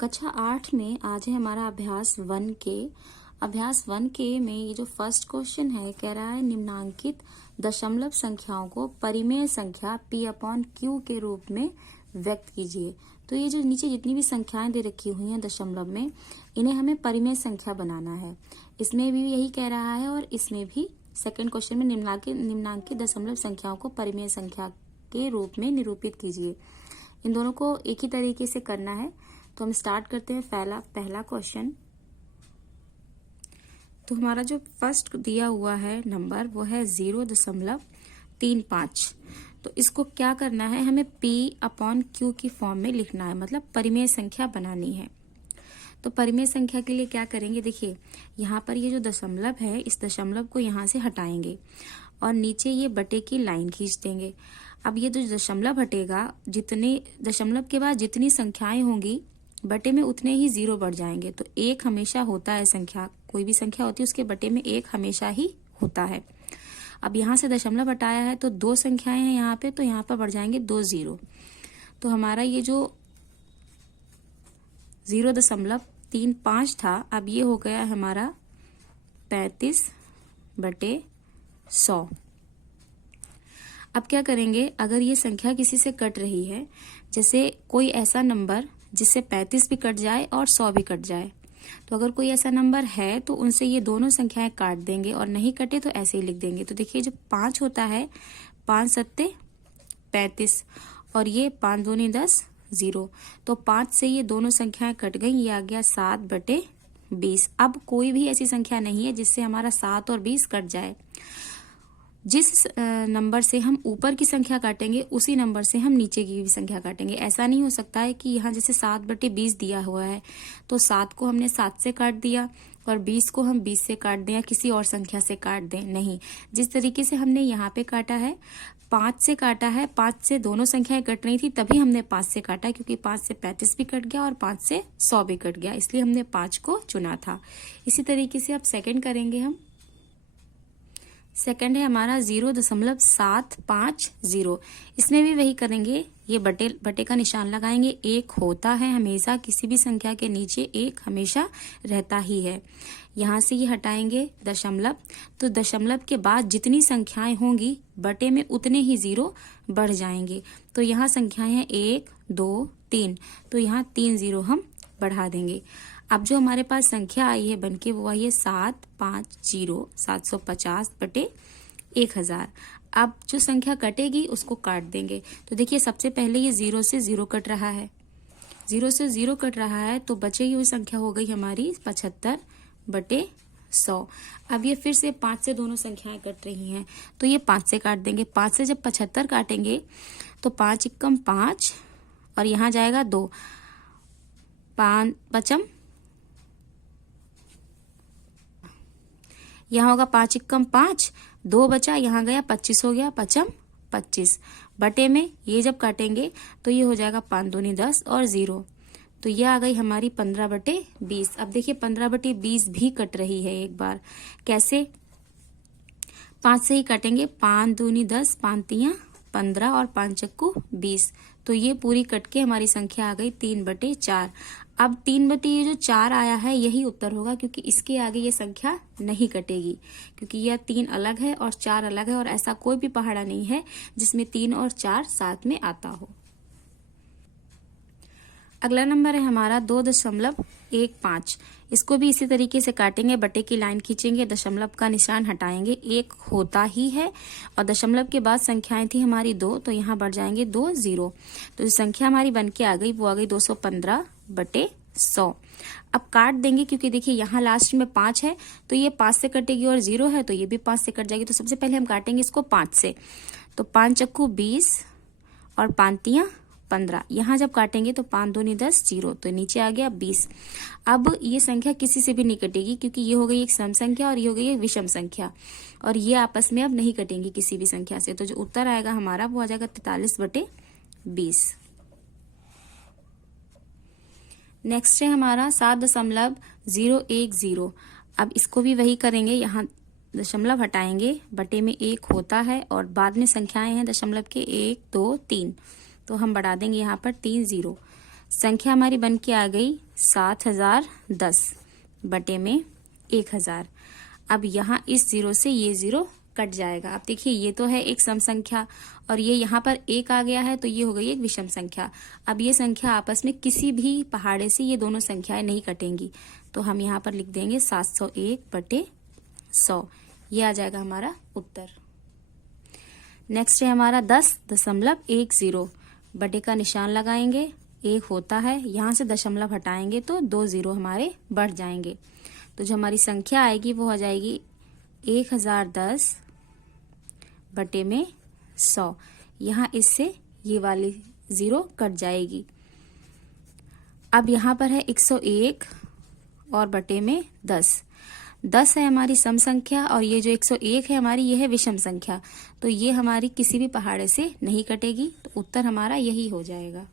कक्षा 8 में आज है हमारा अभ्यास वन के में ये जो फर्स्ट क्वेश्चन है कह रहा है निम्नांकित दशमलव संख्याओं को परिमेय संख्या p/q के रूप में व्यक्त कीजिए। तो ये जो नीचे जितनी भी संख्याएं दे रखी हुई हैं दशमलव में, इन्हें हमें परिमेय संख्या बनाना है। इसमें भी यही कह रहा है और इसमें भी सेकंड क्वेश्चन में निम्नांकित दशमलव संख्याओं को परिमेय संख्या के रूप में निरूपित कीजिए। इन दोनों को एक ही तरीके से करना है। तो हम स्टार्ट करते हैं पहला क्वेश्चन। तो हमारा जो फर्स्ट दिया हुआ है नंबर वो है 0.35। तो इसको क्या करना है, हमें p/q की फॉर्म में लिखना है, मतलब परिमेय संख्या बनानी है। तो परिमेय संख्या के लिए क्या करेंगे, देखिए यहाँ पर ये जो दशमलव है इस दशमलव को यहाँ से हटाएंगे और नीचे ये बटे की लाइन खींच देंगे। अब ये जो दशमलव हटेगा, जितने दशमलव के बाद जितनी संख्याएं होंगी बटे में उतने ही जीरो बढ़ जाएंगे। तो एक हमेशा होता है, संख्या कोई भी संख्या होती है उसके बटे में एक हमेशा ही होता है। अब यहाँ से दशमलव हटाया है तो दो संख्याएं हैं यहाँ पे, तो यहाँ पर बढ़ जाएंगे 2 जीरो। तो हमारा ये जो 0.35 था अब ये हो गया हमारा 35/100। अब क्या करेंगे, अगर ये संख्या किसी से कट रही है, जैसे कोई ऐसा नंबर जिससे 35 भी कट जाए और 100 भी कट जाए, तो अगर कोई ऐसा नंबर है तो उनसे ये दोनों संख्याएं काट देंगे और नहीं कटे तो ऐसे ही लिख देंगे। तो देखिए जो 5 होता है 5 सत्ते 35 और ये 5 दूनी 10 0। तो 5 से ये दोनों संख्याएं कट गई, ये आ गया 7/20। अब कोई भी ऐसी संख्या नहीं है जिससे हमारा 7 और 20 कट जाए। जिस नंबर से हम ऊपर की संख्या काटेंगे उसी नंबर से हम नीचे की भी संख्या काटेंगे। ऐसा नहीं हो सकता है कि यहाँ जैसे 7/20 दिया हुआ है तो 7 को हमने 7 से काट दिया और 20 को हम 20 से काट दें या किसी और संख्या से काट दें। नहीं, जिस तरीके से हमने यहाँ पे काटा है 5 से काटा है, 5 से दोनों संख्याएं कट रही थी तभी हमने 5 से काटा, क्योंकि 5 से 35 भी कट गया और 5 से 100 भी कट गया, इसलिए हमने 5 को चुना था। इसी तरीके से अब सेकेंड करेंगे हम। सेकंड है हमारा 0.750। इसमें भी वही करेंगे, ये बटे का निशान लगाएंगे। एक होता है हमेशा, किसी भी संख्या के नीचे एक हमेशा रहता ही है। यहाँ से ये हटाएंगे दशमलव, तो दशमलव के बाद जितनी संख्याएं होंगी बटे में उतने ही जीरो बढ़ जाएंगे। तो यहाँ संख्याएं हैं 1 2 3, तो यहाँ 3 जीरो हम बढ़ा देंगे। अब जो हमारे पास संख्या आई है बनके वो आई है 750/1000। अब जो संख्या कटेगी उसको काट देंगे। तो देखिए सबसे पहले ये 0 से 0 कट रहा है, 0 से 0 कट रहा है तो बची हुई संख्या हो गई हमारी 75/100। अब ये फिर से 5 से दोनों संख्याएं कट रही हैं तो ये 5 से काट देंगे। 5 से जब 75 काटेंगे तो 5 × 5 और यहाँ जाएगा 2, 5 5 यहाँ होगा 5 × 5 2 बचा, यहाँ गया 25 हो गया, 5 25 बटे में ये जब काटेंगे तो ये हो जाएगा 5 दूनी 10 और 0। तो ये आ गई हमारी 15/20। अब देखिए 15/20 भी कट रही है एक बार। कैसे, 5 से ही काटेंगे, 5 दूनी 10 5 तियां 15 और 5 चक्कू 20। तो ये पूरी कट के हमारी संख्या आ गई 3/4। अब 3 ये जो 4 आया है यही उत्तर होगा, क्योंकि इसके आगे ये संख्या नहीं कटेगी, क्योंकि यह 3 अलग है और 4 अलग है और ऐसा कोई भी पहाड़ा नहीं है जिसमें 3 और 4 साथ में आता हो। अगला नंबर है हमारा 2.15। इसको भी इसी तरीके से काटेंगे, बटे की लाइन खींचेंगे, दशमलव का निशान हटाएंगे, एक होता ही है और दशमलव के बाद संख्याएं थी हमारी 2, तो यहाँ बढ़ जाएंगे 2 जीरो। तो जो संख्या हमारी बन के आ गई वो आ गई 215/100। अब काट देंगे, क्योंकि देखिए यहाँ लास्ट में 5 है तो ये 5 से कटेगी और 0 है तो ये भी 5 से कट जाएगी। तो सबसे पहले हम काटेंगे इसको 5 से। तो 5 चक्कू 20 और 5 तियां 15। यहाँ जब काटेंगे तो 5 दूनी 10 0, तो नीचे आ गया 20। अब ये संख्या किसी से भी नहीं कटेगी, क्योंकि ये हो गई एक सम संख्या और ये हो गई एक विषम संख्या, और ये आपस में अब नहीं कटेंगी किसी भी संख्या से। तो जो उत्तर आएगा हमारा वो आ जाएगा 43/20। नेक्स्ट है हमारा 7.010। अब इसको भी वही करेंगे, यहाँ दशमलव हटाएंगे, बटे में 1 होता है और बाद में संख्याएं हैं दशमलव के 1 2 3, तो हम बढ़ा देंगे यहाँ पर 3 जीरो। संख्या हमारी बन के आ गई 7010 बटे में 1000। अब यहाँ इस जीरो से ये जीरो कट जाएगा। अब देखिए ये तो है एक सम संख्या और ये यहाँ पर एक आ गया है, तो ये हो गई एक विषम संख्या। अब ये संख्या आपस में किसी भी पहाड़े से ये दोनों संख्याएं नहीं कटेंगी, तो हम यहाँ पर लिख देंगे 701 बटे 100। ये आ जाएगा हमारा उत्तर। नेक्स्ट है हमारा 10.10 बटे का निशान लगाएंगे, एक होता है, यहाँ से दशमलव हटाएंगे तो 2 जीरो हमारे बढ़ जाएंगे। तो जो हमारी संख्या आएगी वो हो जाएगी 1010 बटे में 100। यहाँ इससे ये वाली जीरो कट जाएगी। अब यहाँ पर है 101 और बटे में 10 है हमारी सम संख्या और ये जो 101 है हमारी ये है विषम संख्या, तो ये हमारी किसी भी पहाड़े से नहीं कटेगी, तो उत्तर हमारा यही हो जाएगा।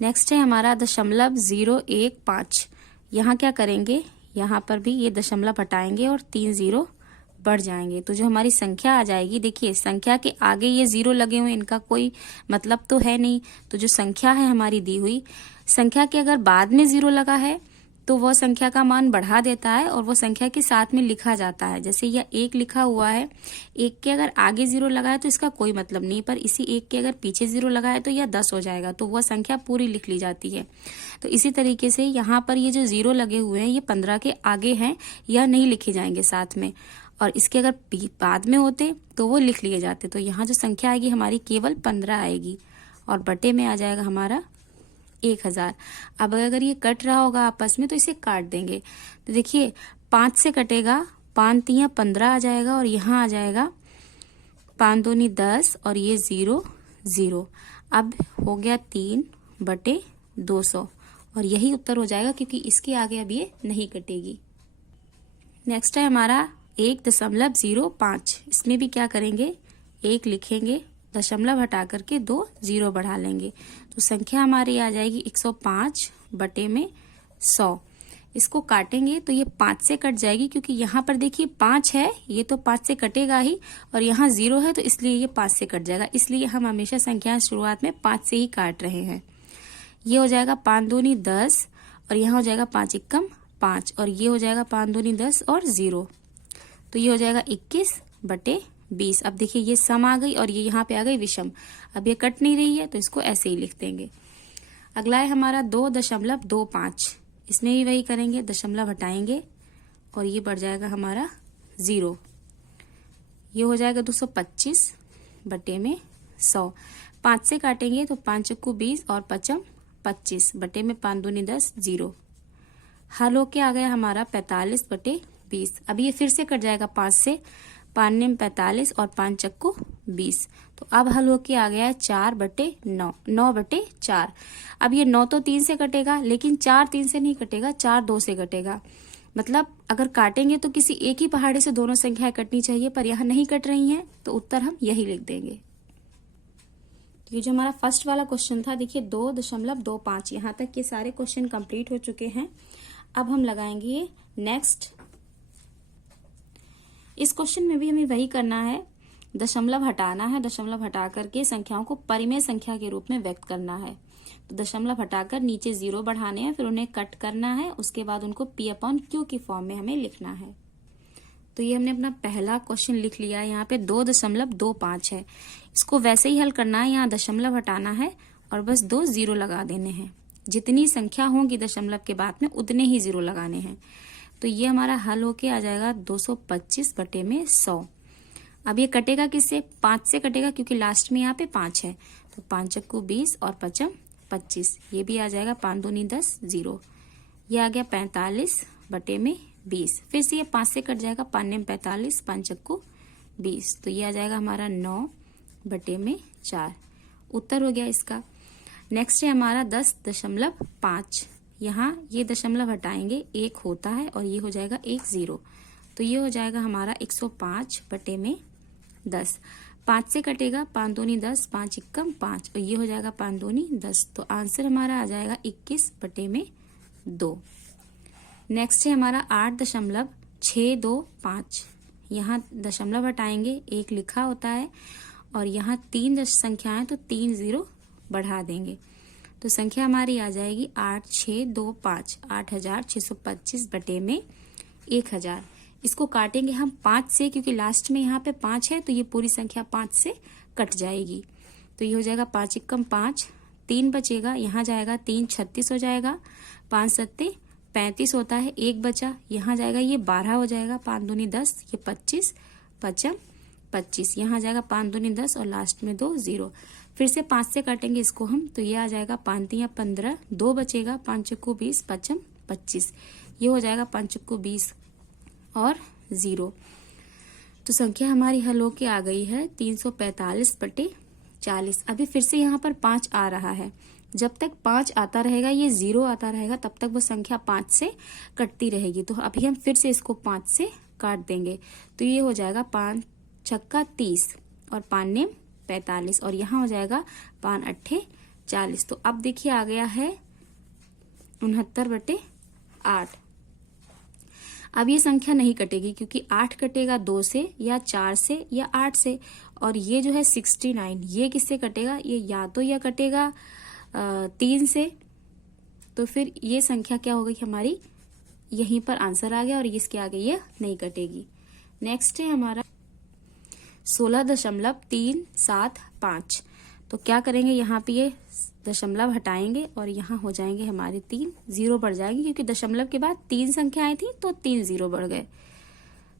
नेक्स्ट है हमारा 0.015। यहाँ क्या करेंगे, यहाँ पर भी ये दशमलव हटाएंगे और 3 जीरो बढ़ जाएंगे। तो जो हमारी संख्या आ जाएगी, देखिए संख्या के आगे ये जीरो लगे हुए, इनका कोई मतलब तो है नहीं। तो जो संख्या है हमारी दी हुई, संख्या के अगर बाद में जीरो लगा है तो वह संख्या का मान बढ़ा देता है और वो संख्या के साथ में लिखा जाता है। जैसे यह 1 लिखा हुआ है, 1 के अगर आगे जीरो लगा है तो इसका कोई मतलब नहीं, पर इसी 1 के अगर पीछे जीरो लगा है तो यह 10 हो जाएगा, तो वह संख्या पूरी लिख ली जाती है। तो इसी तरीके से यहाँ पर ये जो जीरो लगे हुए हैं ये 15 के आगे हैं, यह नहीं लिखे जाएंगे साथ में, और इसके अगर बाद में होते तो वो लिख लिए जाते। तो यहाँ जो संख्या आएगी हमारी केवल 15 आएगी और बटे में आ जाएगा हमारा 1000। अब अगर ये कट रहा होगा आपस में तो इसे काट देंगे। तो देखिए 5 से कटेगा, 5 तियां 15 आ जाएगा और यहाँ आ जाएगा 5 दूनी 10 और ये 0 0। अब हो गया 3 बटे 200 और यही उत्तर हो जाएगा, क्योंकि इसके आगे अब ये नहीं कटेगी। नेक्स्ट है हमारा 1.05। इसमें भी क्या करेंगे, 1 लिखेंगे, दशमलव हटा करके 2 जीरो बढ़ा लेंगे, तो संख्या हमारी आ जाएगी 105 बटे में 100। इसको काटेंगे तो ये 5 से कट जाएगी, क्योंकि यहाँ पर देखिए 5 है, ये तो 5 से कटेगा ही, और यहाँ 0 है तो इसलिए ये 5 से कट जाएगा। इसलिए हम हमेशा संख्या शुरुआत में 5 से ही काट रहे हैं। ये हो जाएगा 5 दूनी 10 और यहाँ हो जाएगा 5 एकम 5 और ये हो जाएगा 5 दूनी 10 और 0, तो ये हो जाएगा 21 बटे 20। अब देखिए ये सम आ गई और ये यहाँ पे आ गई विषम। अब ये कट नहीं रही है तो इसको ऐसे ही लिख देंगे। अगला है हमारा 2.25। इसमें भी वही करेंगे, दशमलव हटाएंगे और ये बढ़ जाएगा हमारा 0। ये हो जाएगा 225 बटे में 100। 5 से काटेंगे तो 5 चक्कू 20 और 5 25 बटे में 5 दूनी 10 0। हल होके आ गया हमारा 45 बटे 20। अब ये फिर से कट जाएगा 5 से, 5 निम 45 और 5 चक्कू 20। तो अब हल होके आ गया है 4 बटे 9, 9 बटे 4। अब ये 9 तो 3 से कटेगा, लेकिन 4 3 से नहीं कटेगा, 4 2 से कटेगा। मतलब अगर काटेंगे तो किसी एक ही पहाड़े से दोनों संख्याएं कटनी चाहिए, पर यहाँ नहीं कट रही हैं, तो उत्तर हम यही लिख देंगे। ये जो हमारा फर्स्ट वाला क्वेश्चन था, देखिए 2.25, यहाँ तक ये सारे क्वेश्चन कंप्लीट हो चुके हैं। अब हम लगाएंगे ये नेक्स्ट। इस क्वेश्चन में भी हमें वही करना है, दशमलव हटाना है, दशमलव हटा करके संख्याओं को परिमेय संख्या के रूप में व्यक्त करना है। तो दशमलव हटाकर नीचे 0 बढ़ाने हैं, फिर उन्हें कट करना है, उसके बाद उनको P/Q की फॉर्म में हमें लिखना है। तो ये हमने अपना पहला क्वेश्चन लिख लिया है। यहाँ पे 2.25 है, इसको वैसे ही हल करना है, यहाँ दशमलव हटाना है और बस 2 जीरो लगा देने हैं। जितनी संख्या होगी दशमलव के बाद में उतने ही जीरो लगाने हैं। तो ये हमारा हल होके आ जाएगा 225 बटे में 100। अब ये कटेगा किससे, 5 से कटेगा, क्योंकि लास्ट में यहाँ पे 5 है। तो 5 चक्कू 20 और 5 25, ये भी आ जाएगा 5 दूनी 10 0। ये आ गया 45 बटे में 20। फिर से ये 5 से कट जाएगा, 5 निम 45, 5 चक्कू 20, तो ये आ जाएगा हमारा 9 बटे में 4। उत्तर हो गया इसका। नेक्स्ट है हमारा 10.5। यहाँ ये दशमलव हटाएंगे, 1 होता है और ये हो जाएगा 1 0, तो ये हो जाएगा हमारा 105 बटे में 10। 5 से कटेगा, 5 दूनी 10, 5 एकम 5 और ये हो जाएगा 5 दूनी 10, तो आंसर हमारा आ जाएगा 21 बटे में 2। नेक्स्ट है हमारा 8.625। यहाँ दशमलव हटाएंगे, 1 लिखा होता है और यहाँ 3 संख्याएं तो 3 जीरो बढ़ा देंगे। तो संख्या हमारी आ जाएगी 8625, 8625 बटे में 1000। इसको काटेंगे हम 5 से, क्योंकि लास्ट में यहाँ पे 5 है तो ये पूरी संख्या 5 से कट जाएगी। तो ये हो जाएगा 5 एकम 5, 3 बचेगा, यहाँ जाएगा 3 36 हो जाएगा, 5 सत्ते 35 होता है, 1 बचा, यहाँ जाएगा ये 12 हो जाएगा, 5 दूनी 10, ये 25 पचम 25, यहाँ जाएगा 5 दूनी 10 और लास्ट में 2 0। फिर से 5 से काटेंगे इसको हम, तो ये आ जाएगा 5 तियां 15, 2 बचेगा, 5 चक्कू 20 पचम 25, ये हो जाएगा 5 चक्कू 20 और 0। तो संख्या हमारी हल होके आ गई है 345 बटे 40। अभी फिर से यहाँ पर 5 आ रहा है, जब तक 5 आता रहेगा, ये 0 आता रहेगा, तब तक वो संख्या 5 से कटती रहेगी। तो अभी हम फिर से इसको 5 से काट देंगे, तो ये हो जाएगा 5 छक्का 30 और 5 नेम 45 और यहाँ हो जाएगा 5 अट्ठे 40। तो अब देखिए आ गया है 69 बटे 8। अब ये संख्या नहीं कटेगी, क्योंकि 8 कटेगा 2 से या 4 से या 8 से, और ये जो है 69 ये किससे कटेगा, ये या तो यह कटेगा 3 से, तो फिर ये संख्या क्या हो गई हमारी, यहीं पर आंसर आ गया और इसके आगे ये नहीं कटेगी। नेक्स्ट है हमारा 16.375। तो क्या करेंगे, यहाँ पे ये दशमलव हटाएंगे और यहाँ हो जाएंगे हमारे 3, 0 बढ़ जाएगी, क्योंकि दशमलव के बाद 3 संख्याएं थी तो 3 0 बढ़ गए।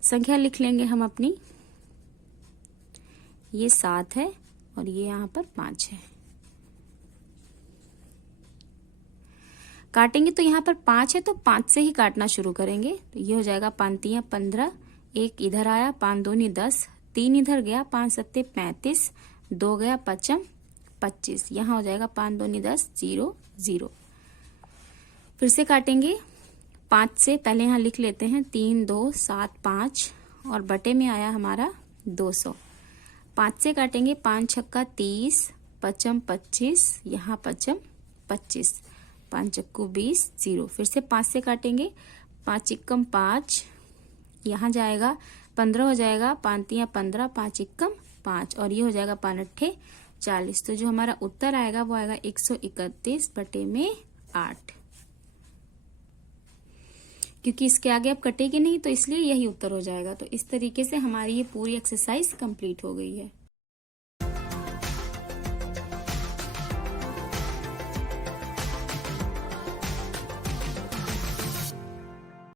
संख्या लिख लेंगे हम अपनी, ये 7 है और ये यहाँ पर 5 है। काटेंगे तो यहाँ पर 5 है तो 5 से ही काटना शुरू करेंगे। तो ये हो जाएगा 5 तियां 15, 1 इधर आया, 5 दूनी 10, 3 इधर गया, 5 सत्ते 35, 2 गया पचम 25, यहाँ हो जाएगा 5 दूनी 10 0 0। फिर से काटेंगे 5 से, पहले यहाँ लिख लेते हैं 3 2 7 5 और बटे में आया हमारा 200। 5 से काटेंगे, 5 छक्का 30 पचम 25, यहाँ पचम 25, 5 चक्कू 20 0। फिर से 5 से काटेंगे, 5 इक्कम 5, यहाँ जाएगा 15 हो जाएगा, 5 तियां 15, 5 इक्कम 5 और ये हो जाएगा 5 अट्ठे 40। तो जो हमारा उत्तर आएगा वो आएगा 131 बटे में 8। क्योंकि इसके आगे अब कटेगी नहीं तो इसलिए यही उत्तर हो जाएगा। तो इस तरीके से हमारी ये पूरी एक्सरसाइज कंप्लीट हो गई है।